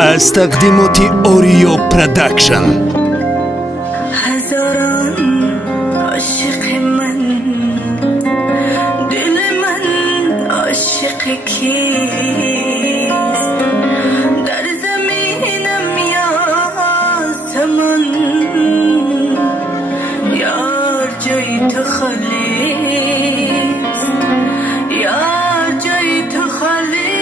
از تقدیمات اوریو پروداکشن. هزاران عاشق من، دل من عاشق کیست؟ در زمینم یا آسمان، یار جای تو خالیست، یار جای تو خالیست.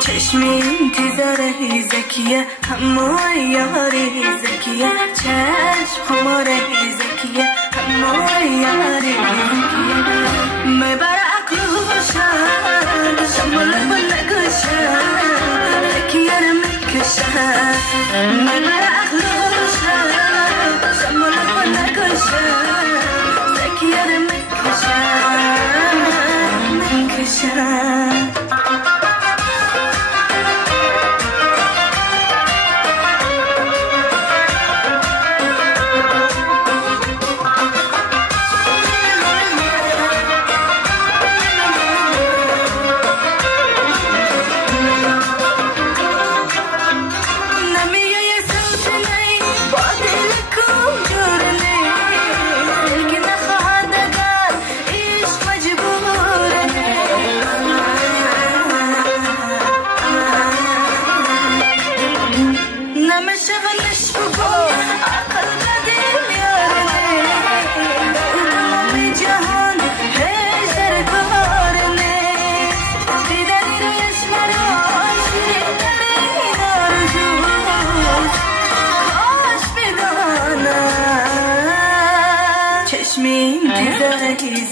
چشمی انتظاره زکیه، همه یاری زکیه، چشم خماره زکیه، همه یاری زکیه. میبره عقل و باشد، شمال بنگشد، زکیه رو میکشد. میبره عقل و باشد، شمال بنگشد، زکیه رو میکشد.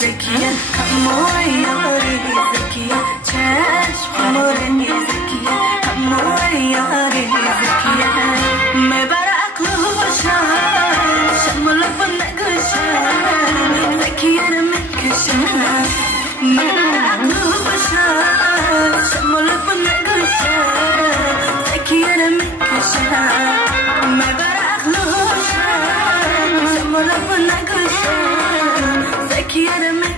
زکیه همه یاری زکیه، چشم خماره زکیه، همه یاری زکیه. میبره عقل و باشد، شمال بنگشد، زکیه رو میکشد. میبره عقل و باشد، شمال بنگشد، زکیه رو میکشد. میبره عقل و باشد، شمال بنگشد، زکیه رو میکشد.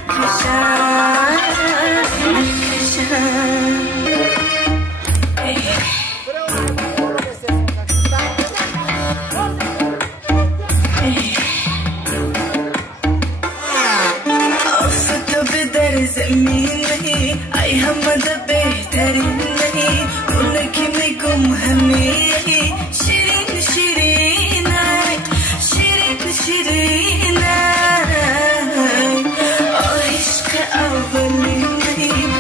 آفتابه در زمین نهی، ای همه بهترین نهی، اونه که میگم همه شیرین شیرینه، شیرین شیرینه. عشق اولی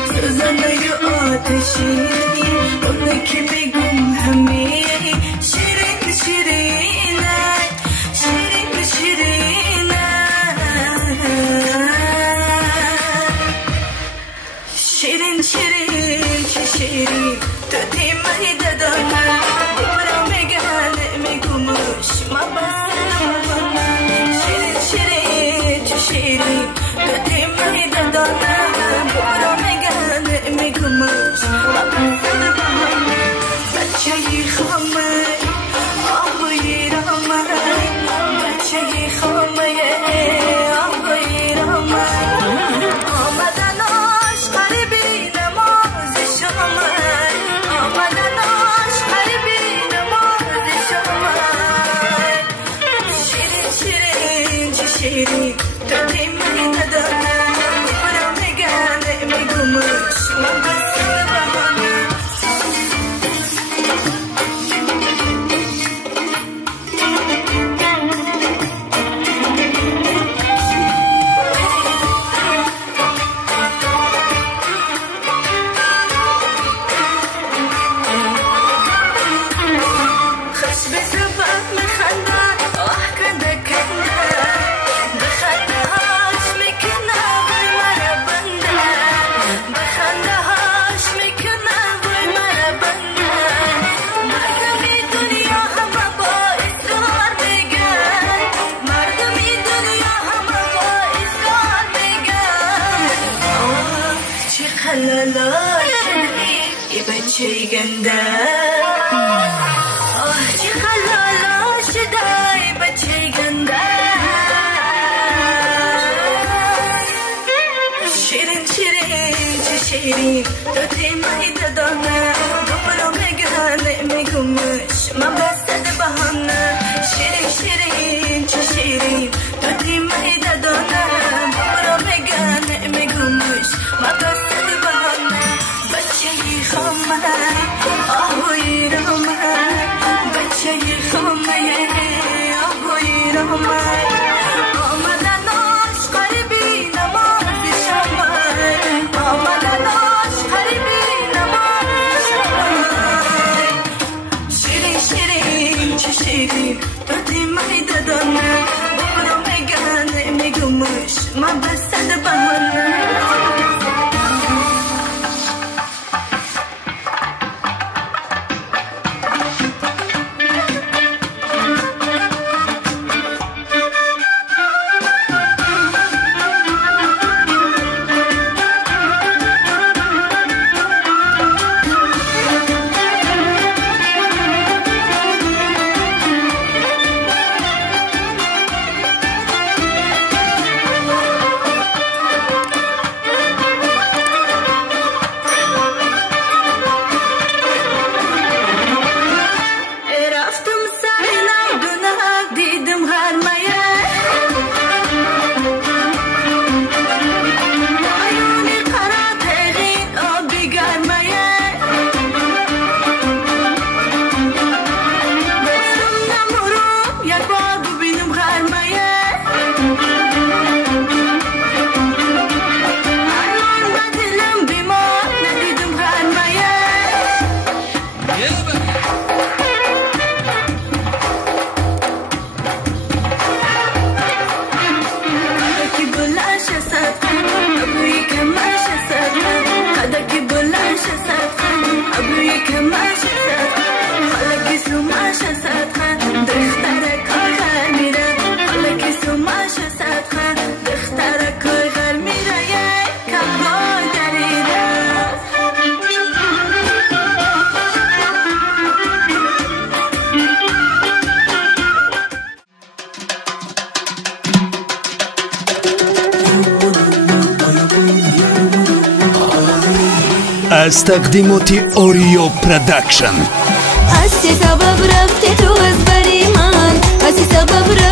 سوزنه ی آتشی، اونه که میگم همه شیرین شیرینه، شیرین شیرینه. شیرین شیرین چه شیرین تو دیمه دادانم، برا میگن میگمش ما بس نمانم. شیرین شیرین چه شیرین تو دیمه دادانم، برا میگن میگمش ما بس نمانم. بچه ی خامه آبوی رامه، بچه ی خامه آبوی رامه. آمدناش قریبی نماز شامه، آمدناش قریبی نماز شامه. شیرین شیرین چه شیرین تو دیمه ندانم، برا میگن میگمش من بس نمانم. بچه گنده چه خلالا شده بچه گنده شیرین تو تیمایی دادانه دوباره بگن میگمش من بسته بهانه شیرین شیرین چه شیرین تو تیمایی دادانه دوباره بگن میگمش من بسته بهانه بچه خامه آهوی رامه بچه خامه آهوی رامه تو تیمایی دادانه برو میگن میگمش من بسته بهانه از تقدیمات اوریو پروداکشن. از چه سبب رفتی تو از بری من؟ از چه سبب